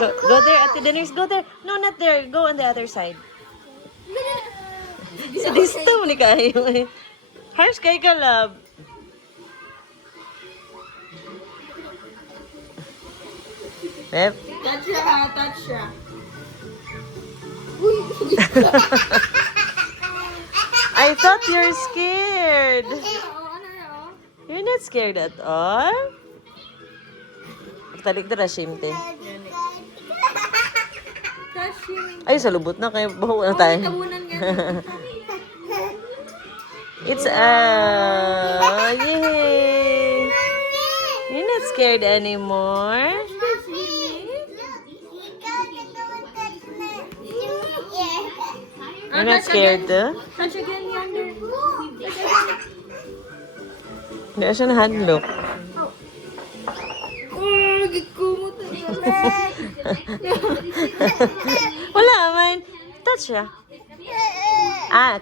Go there, Ate Denise. Go there. No, not there. Go on the other side. Si Disto ni kayo eh. Harsh kay ka, love. Pep. Touch siya ha, touch siya. I thought you're scared. Oo, ano yun? You're not scared at all? Talik na Shimte. Touch him. Ay, sa lubot na kayo. Baho na tayo. Tabunan nga. It's yay! You're not scared anymore? You're not scared too? Touch again, yonder. Hindi siya na-handlock. Oh, gikumot na. Wala man. Touch siya. Ah,